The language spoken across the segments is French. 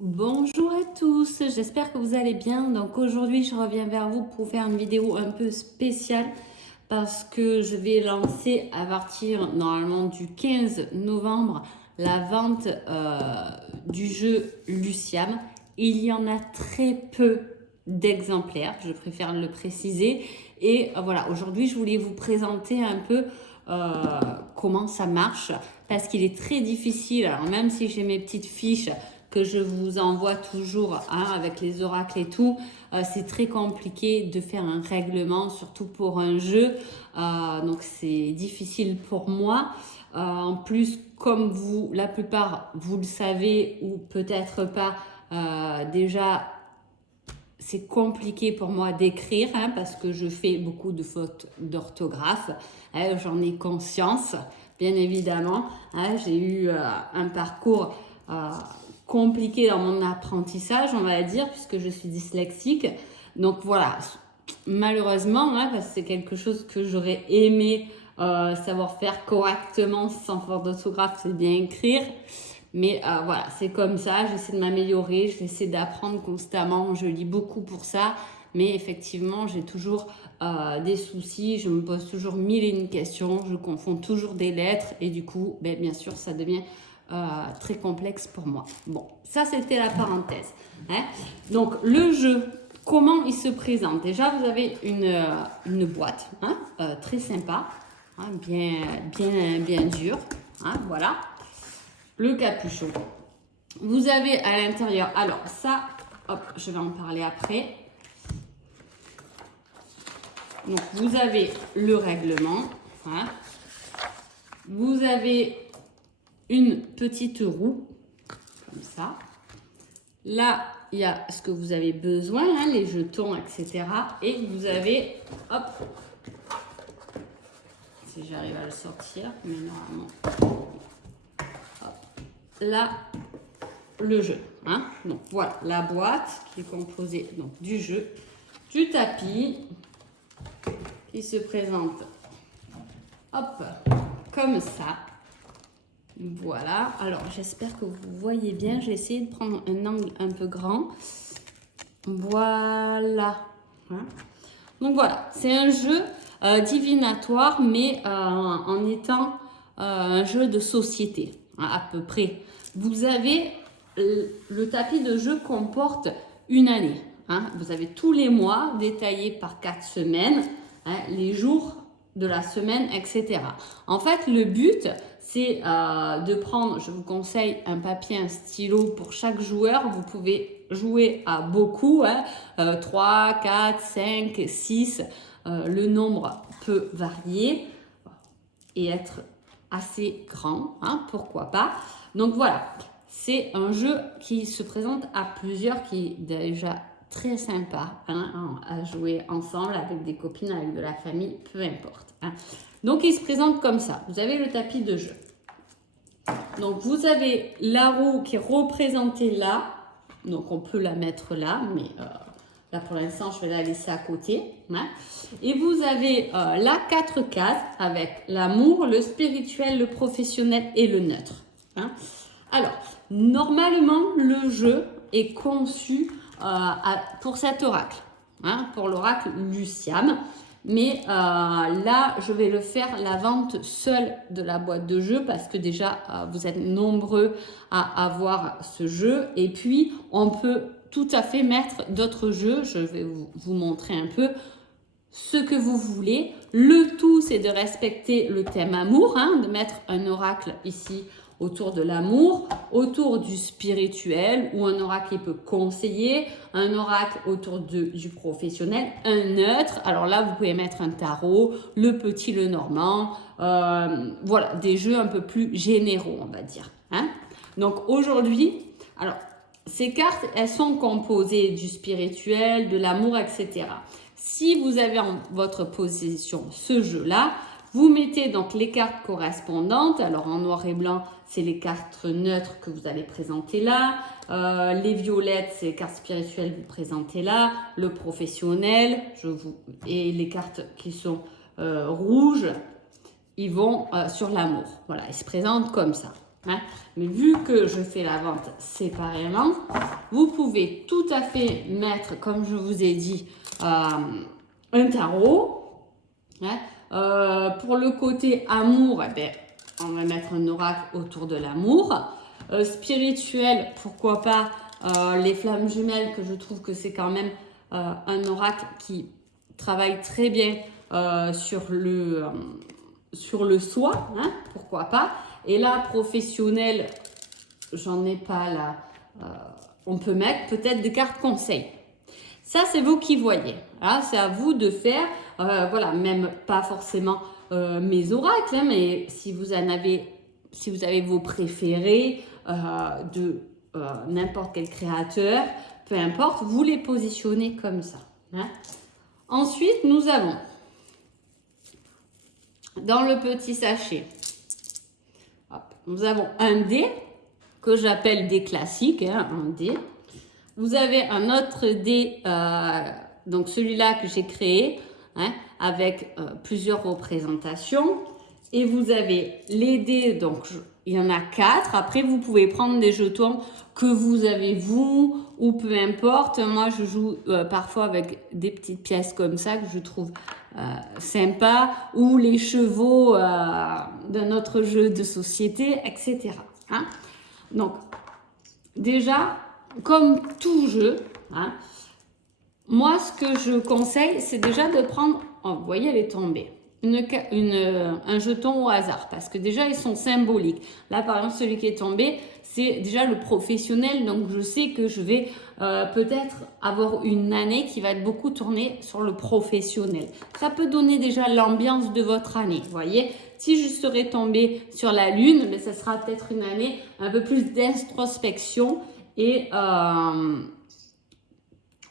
Bonjour à tous, j'espère que vous allez bien. Donc aujourd'hui, je reviens vers vous pour faire une vidéo un peu spéciale parce que je vais lancer à partir normalement du 15 novembre la vente du jeu Luciam. Il y en a très peu d'exemplaires, je préfère le préciser. Et voilà, aujourd'hui, je voulais vous présenter un peu comment ça marche parce qu'il est très difficile. Alors même si j'ai mes petites fiches que je vous envoie toujours avec les oracles et tout, c'est très compliqué de faire un règlement, surtout pour un jeu. Donc c'est difficile pour moi. En plus, comme vous, la plupart, vous le savez ou peut-être pas, déjà c'est compliqué pour moi d'écrire parce que je fais beaucoup de fautes d'orthographe. J'en ai conscience, bien évidemment. J'ai eu un parcours compliqué dans mon apprentissage, on va dire, puisque je suis dyslexique. Donc voilà, malheureusement, parce que c'est quelque chose que j'aurais aimé savoir faire correctement sans faute d'orthographe, c'est bien écrire. Mais voilà, c'est comme ça, j'essaie de m'améliorer, j'essaie d'apprendre constamment, je lis beaucoup pour ça. Mais effectivement, j'ai toujours des soucis, je me pose toujours mille et une questions, je confonds toujours des lettres et du coup, bien sûr, ça devient très complexe pour moi. Bon, ça c'était la parenthèse. Donc le jeu, comment il se présente? Déjà, vous avez une boîte très sympa, bien dure. Voilà. Le capuchon. Vous avez à l'intérieur, alors ça, hop, je vais en parler après. Donc vous avez le règlement. Vous avez une petite roue, comme ça. Là, il y a ce que vous avez besoin, les jetons, etc. Et vous avez, hop, si j'arrive à le sortir, mais normalement, hop, là, le jeu. Donc voilà, la boîte qui est composée donc, du jeu, du tapis, qui se présente, hop, comme ça. Voilà, alors j'espère que vous voyez bien, j'ai essayé de prendre un angle un peu grand. Voilà. Donc voilà, c'est un jeu divinatoire, mais en étant un jeu de société, à peu près. Vous avez, le tapis de jeu comporte une année. Vous avez tous les mois détaillés par 4 semaines, les jours de la semaine, etc. En fait, le but, c'est de prendre, je vous conseille un papier, un stylo pour chaque joueur. Vous pouvez jouer à beaucoup, 3, 4, 5, 6. Le nombre peut varier et être assez grand, pourquoi pas. Donc voilà, c'est un jeu qui se présente à plusieurs, qui est déjà très sympa à jouer ensemble avec des copines, avec de la famille, peu importe. Donc il se présente comme ça. Vous avez le tapis de jeu. Donc vous avez la roue qui est représentée là. Donc on peut la mettre là, mais là pour l'instant je vais la laisser à côté. Et vous avez là 4 cases avec l'amour, le spirituel, le professionnel et le neutre. Alors normalement le jeu est conçu pour cet oracle, pour l'oracle Luciam. Mais là, je vais le faire la vente seule de la boîte de jeu parce que déjà, vous êtes nombreux à avoir ce jeu. Et puis, on peut tout à fait mettre d'autres jeux. Je vais vous montrer un peu ce que vous voulez. Le tout, c'est de respecter le thème amour, de mettre un oracle ici autour de l'amour, autour du spirituel, ou un oracle qui peut conseiller, un oracle autour du professionnel, un neutre. Alors là, vous pouvez mettre un tarot, le petit, le normand, voilà, des jeux un peu plus généraux, on va dire. Donc aujourd'hui, alors ces cartes, elles sont composées du spirituel, de l'amour, etc. Si vous avez en votre possession ce jeu-là, vous mettez donc les cartes correspondantes. Alors en noir et blanc, c'est les cartes neutres que vous allez présenter là. Les violettes, c'est les cartes spirituelles que vous présentez là. Le professionnel, et les cartes qui sont rouges, ils vont sur l'amour. Voilà, ils se présentent comme ça. hein. Mais vu que je fais la vente séparément, vous pouvez tout à fait mettre, comme je vous ai dit, un tarot. Hein. Pour le côté amour, eh ben, on va mettre un oracle autour de l'amour. Spirituel, pourquoi pas les flammes jumelles, que je trouve que c'est quand même un oracle qui travaille très bien sur le soi, hein, pourquoi pas. Et là, professionnel, j'en ai pas là. On peut mettre peut-être des cartes conseils. Ça, c'est vous qui voyez. Hein, c'est à vous de faire. Voilà, même pas forcément mes oracles, hein, mais si vous avez vos préférés de n'importe quel créateur, peu importe, vous les positionnez comme ça. Hein. Ensuite, nous avons dans le petit sachet, hop, nous avons un dé que j'appelle dé classique, hein, un dé. Vous avez un autre dé, donc celui-là que j'ai créé, hein, avec plusieurs représentations. Et vous avez les dés, donc il y en a 4. Après, vous pouvez prendre des jetons que vous avez vous, ou peu importe. Moi, je joue parfois avec des petites pièces comme ça que je trouve sympa, ou les chevaux d'un autre jeu de société, etc. Hein. Donc, déjà, comme tout jeu, hein, moi, ce que je conseille, c'est déjà de prendre, oh, vous voyez, elle est tombée, un jeton au hasard, parce que déjà, ils sont symboliques. Là, par exemple, celui qui est tombé, c'est déjà le professionnel, donc je sais que je vais peut-être avoir une année qui va être beaucoup tournée sur le professionnel. Ça peut donner déjà l'ambiance de votre année, vous voyez. Si je serais tombée sur la lune, mais ça sera peut-être une année un peu plus d'introspection et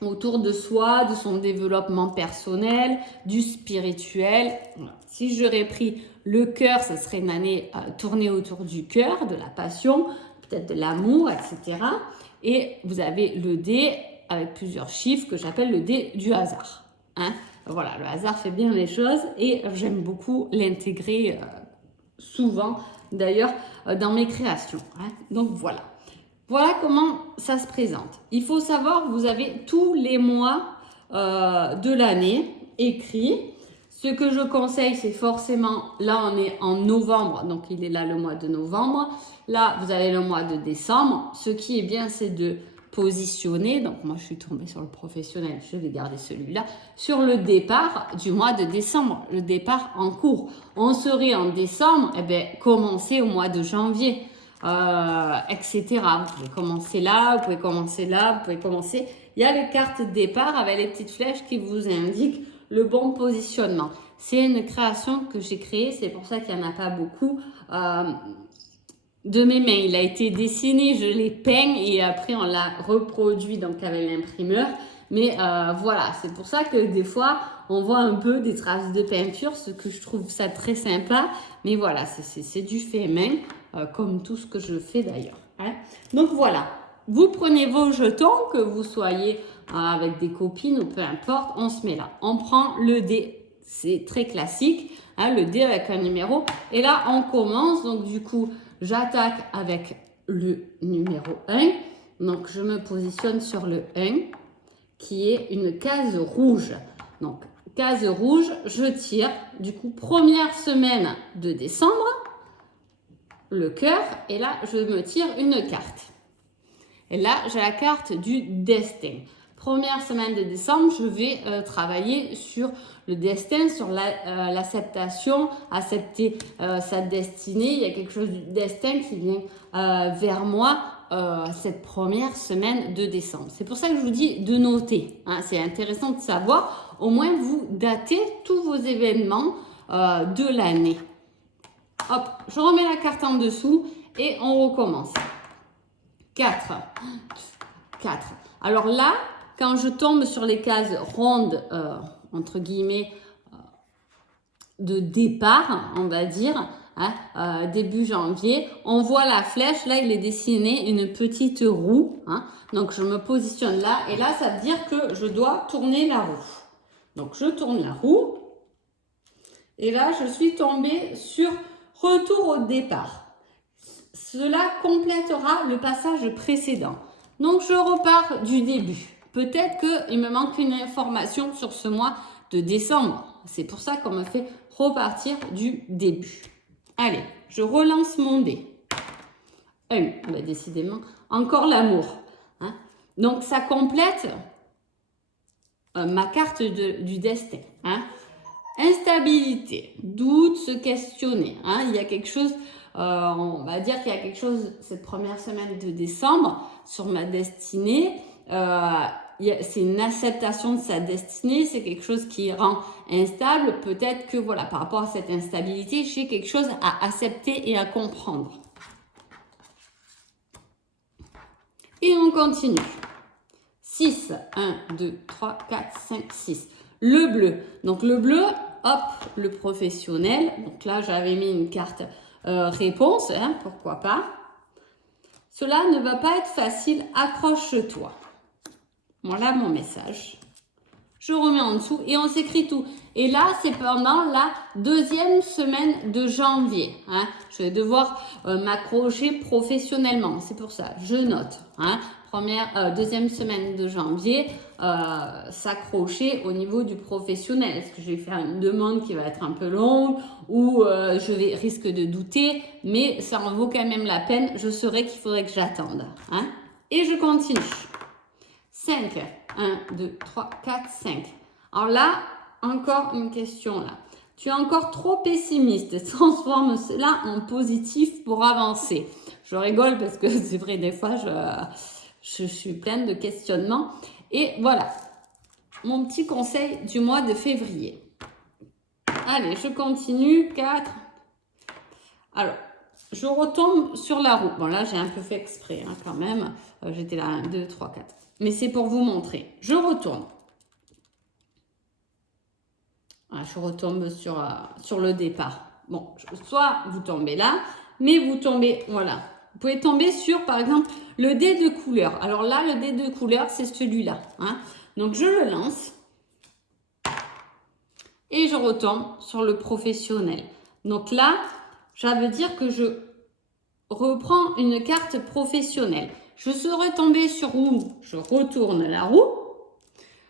autour de soi, de son développement personnel, du spirituel. Voilà. Si j'aurais pris le cœur, ce serait une année tournée autour du cœur, de la passion, peut-être de l'amour, etc. Et vous avez le dé avec plusieurs chiffres que j'appelle le dé du hasard. Hein. Voilà, le hasard fait bien les choses et j'aime beaucoup l'intégrer souvent, d'ailleurs, dans mes créations. Hein. Donc voilà. Voilà comment ça se présente. Il faut savoir, vous avez tous les mois de l'année écrits. Ce que je conseille, c'est forcément, là on est en novembre, donc il est là le mois de novembre. Là, vous avez le mois de décembre. Ce qui est bien, c'est de positionner, donc moi je suis tombée sur le professionnel, je vais garder celui-là, sur le départ du mois de décembre, le départ en cours. On serait en décembre, eh bien, commencez au mois de janvier. Etc. Vous pouvez commencer là, vous pouvez commencer là, vous pouvez commencer. Il y a les cartes de départ avec les petites flèches qui vous indiquent le bon positionnement. C'est une création que j'ai créée, c'est pour ça qu'il n'y en a pas beaucoup de mes mains. Il a été dessiné, je l'ai peint et après on l'a reproduit donc avec l'imprimeur. Mais voilà, c'est pour ça que des fois, on voit un peu des traces de peinture, ce que je trouve ça très sympa. Mais voilà, c'est du fait main, comme tout ce que je fais d'ailleurs. Hein. Donc voilà, vous prenez vos jetons, que vous soyez avec des copines ou peu importe, on se met là. On prend le dé, c'est très classique, hein, le dé avec un numéro. Et là, on commence, donc du coup, j'attaque avec le numéro 1. Donc je me positionne sur le 1. Qui est une case rouge. Donc, case rouge, je tire. Du coup, première semaine de décembre, le cœur. Et là, je me tire une carte. Et là, j'ai la carte du destin. Première semaine de décembre, je vais travailler sur le destin, sur l'acceptation, accepter sa destinée. Il y a quelque chose du destin qui vient vers moi. Cette première semaine de décembre. C'est pour ça que je vous dis de noter. Hein. C'est intéressant de savoir. Au moins, vous datez tous vos événements de l'année. Hop, je remets la carte en dessous et on recommence. 4. Alors là, quand je tombe sur les cases rondes, entre guillemets, de départ, on va dire, hein, début janvier, on voit la flèche, là il est dessiné une petite roue, hein, donc je me positionne là, et là ça veut dire que je dois tourner la roue. Donc je tourne la roue, et là je suis tombée sur retour au départ. cela complétera le passage précédent. Donc, je repars du début. Peut-être qu'il me manque une information sur ce mois de décembre. C'est pour ça qu'on me fait repartir du début. Allez, je relance mon dé. Décidément, encore l'amour. Hein? Donc, ça complète ma carte du destin. Hein? Instabilité, doute, se questionner. Hein? Il y a quelque chose, on va dire qu'il y a quelque chose cette première semaine de décembre sur ma destinée. C'est une acceptation de sa destinée, c'est quelque chose qui rend instable. Peut-être que voilà, par rapport à cette instabilité, j'ai quelque chose à accepter et à comprendre. Et on continue. 6, 1, 2, 3, 4, 5, 6. Le bleu. Donc le bleu, hop, le professionnel. Donc là, j'avais mis une carte réponse, hein, pourquoi pas. Cela ne va pas être facile, accroche-toi. Voilà mon message. Je remets en dessous et on s'écrit tout. Et là, c'est pendant la deuxième semaine de janvier. Hein. Je vais devoir m'accrocher professionnellement. C'est pour ça, je note. Hein. Deuxième semaine de janvier, s'accrocher au niveau du professionnel. Est-ce que je vais faire une demande qui va être un peu longue ou risque de douter, mais ça en vaut quand même la peine. Je saurai qu'il faudrait que j'attende. Hein. Et je continue. 5, 1, 2, 3, 4, 5. Alors là, encore une question là. Tu es encore trop pessimiste. Transforme cela en positif pour avancer. Je rigole parce que c'est vrai, des fois, je suis pleine de questionnements. Et voilà, mon petit conseil du mois de février. Allez, je continue. 4. Alors, je retombe sur la roue. Bon, là, j'ai un peu fait exprès hein, quand même. J'étais là, 1, 2, 3, 4. Mais c'est pour vous montrer. Je retourne. Voilà, je retombe sur le départ. Bon, soit vous tombez là, mais vous tombez, voilà. Vous pouvez tomber sur, par exemple, le dé de couleur. Alors là, le dé de couleur, c'est celui-là. Hein. Donc, je le lance. Et je retombe sur le professionnel. Donc là, ça veut dire que je reprends une carte professionnelle. Je serais tombée sur roue, je retourne la roue.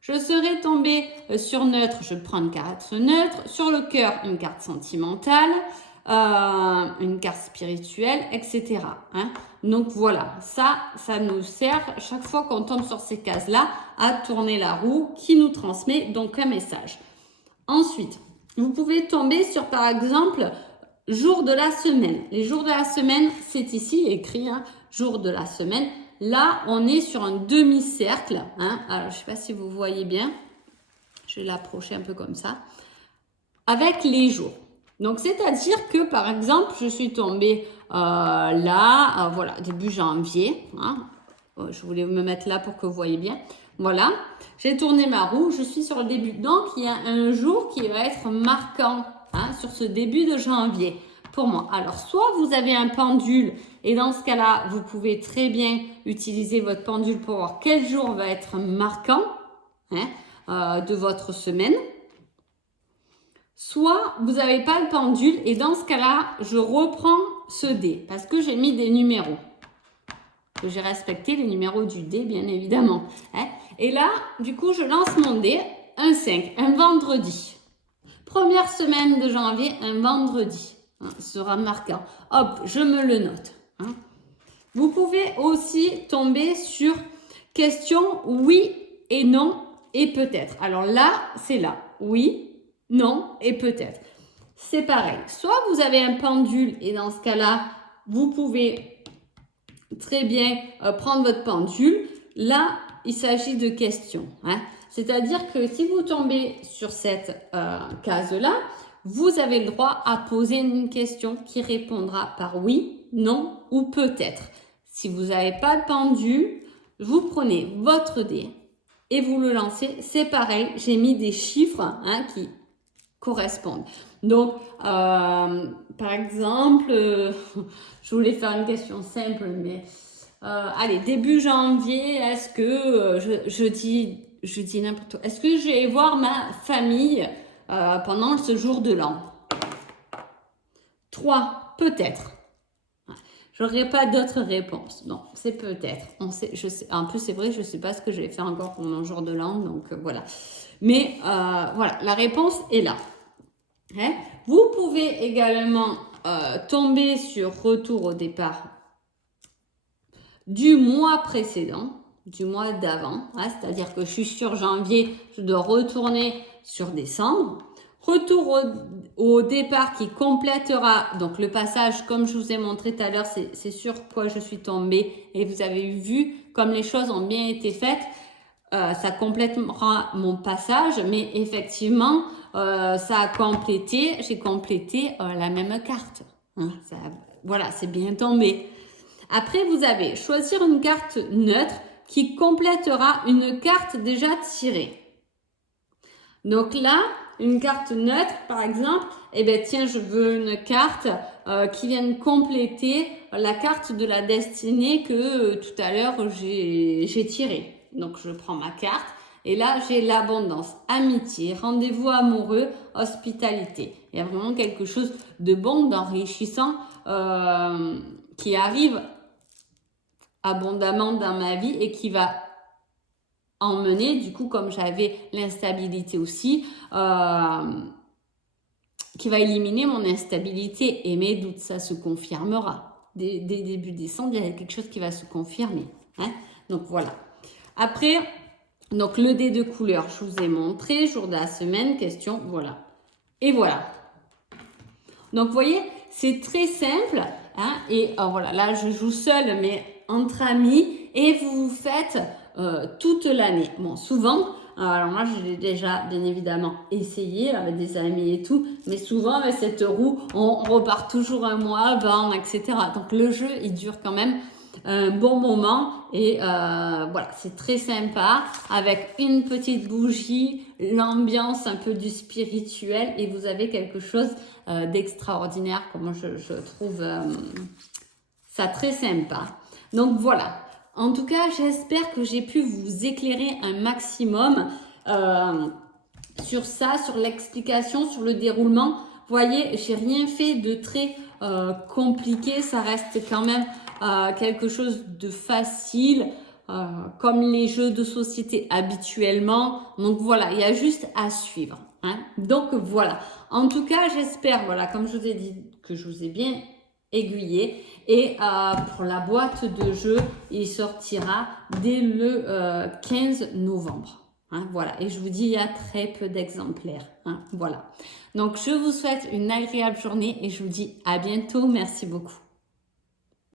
Je serais tombée sur neutre, je prends une carte neutre. Sur le cœur, une carte sentimentale, une carte spirituelle, etc. Hein. Donc voilà, ça nous sert chaque fois qu'on tombe sur ces cases-là à tourner la roue qui nous transmet donc un message. Ensuite, vous pouvez tomber sur par exemple jour de la semaine. Les jours de la semaine, c'est ici écrit, hein, jour de la semaine. Là, on est sur un demi-cercle. Hein. Alors, je ne sais pas si vous voyez bien. Je vais l'approcher un peu comme ça. Avec les jours. Donc, c'est-à-dire que, par exemple, je suis tombée là, voilà, début janvier. Hein. Je voulais me mettre là pour que vous voyez bien. Voilà, j'ai tourné ma roue, je suis sur le début. Donc, il y a un jour qui va être marquant hein, sur ce début de janvier pour moi. Alors, soit vous avez un pendule et dans ce cas-là, vous pouvez très bien utiliser votre pendule pour voir quel jour va être marquant hein, de votre semaine. Soit vous n'avez pas le pendule et dans ce cas-là, je reprends ce dé parce que j'ai mis des numéros. Que j'ai respecté les numéros du dé, bien évidemment. Hein. Et là, du coup, je lance mon dé, un 5, un vendredi. Première semaine de janvier, un vendredi. Hein, sera marquant. Hop, je me le note. Hein. Vous pouvez aussi tomber sur question oui et non et peut-être. Alors là, c'est là. Oui, non et peut-être. C'est pareil. Soit vous avez un pendule et dans ce cas-là, vous pouvez très bien prendre votre pendule. Là, il s'agit de questions. Hein. C'est-à-dire que si vous tombez sur cette case-là, vous avez le droit à poser une question qui répondra par oui, non ou peut-être. Si vous n'avez pas de pendule, vous prenez votre dé et vous le lancez. C'est pareil, j'ai mis des chiffres hein, qui correspondent. Donc, par exemple, je voulais faire une question simple, mais allez, début janvier, est-ce que je dis n'importe quoi. Est-ce que je vais voir ma famille pendant ce jour de l'an? 3, peut-être. J'aurais pas d'autres réponses. Non, c'est peut-être. Je sais, en plus, c'est vrai, je ne sais pas ce que je vais faire encore pour mon jour de l'an, donc voilà. Mais voilà, la réponse est là. Hein? Vous pouvez également tomber sur retour au départ du mois précédent, du mois d'avant. Hein? C'est-à-dire que je suis sur janvier, je dois retourner sur décembre. Retour au départ qui complétera donc le passage comme je vous ai montré tout à l'heure, c'est sur quoi je suis tombée et vous avez vu comme les choses ont bien été faites, ça complétera mon passage, mais effectivement ça a complété, j'ai complété la même carte. Hein, voilà, c'est bien tombé. Après vous avez choisir une carte neutre qui complétera une carte déjà tirée. Donc là, une carte neutre, par exemple, eh bien tiens, je veux une carte qui vienne compléter la carte de la destinée que tout à l'heure j'ai tirée. Donc je prends ma carte et là j'ai l'abondance, amitié, rendez-vous amoureux, hospitalité. Il y a vraiment quelque chose de bon, d'enrichissant qui arrive abondamment dans ma vie et qui va emmener, du coup, comme j'avais l'instabilité aussi, qui va éliminer mon instabilité et mes doutes. Ça se confirmera. Dès début décembre, il y a quelque chose qui va se confirmer. Hein? Donc, voilà. Après, donc le dé de couleur, je vous ai montré, jour de la semaine, question, voilà. Et voilà. Donc, vous voyez, c'est très simple. Hein? Et voilà, là, je joue seule, mais entre amis. Et vous faites toute l'année. Bon, souvent, alors moi, je l'ai déjà, bien évidemment, essayé avec des amis et tout. Mais souvent, avec cette roue, on repart toujours un mois avant, etc. Donc, le jeu, il dure quand même un bon moment. Et voilà, c'est très sympa. Avec une petite bougie, l'ambiance un peu du spirituel. Et vous avez quelque chose d'extraordinaire. Comme je trouve ça très sympa. Donc, voilà. En tout cas, j'espère que j'ai pu vous éclairer un maximum sur ça, sur l'explication, sur le déroulement. Vous voyez, j'ai rien fait de très compliqué. Ça reste quand même quelque chose de facile, comme les jeux de société habituellement. Donc voilà, il y a juste à suivre. Hein. Donc voilà. En tout cas, j'espère, voilà, comme je vous ai dit, que je vous ai bien aiguillé. Et pour la boîte de jeu, il sortira dès le 15 novembre. Hein, voilà. Et je vous dis, il y a très peu d'exemplaires. Hein, voilà. Donc, je vous souhaite une agréable journée et je vous dis à bientôt. Merci beaucoup.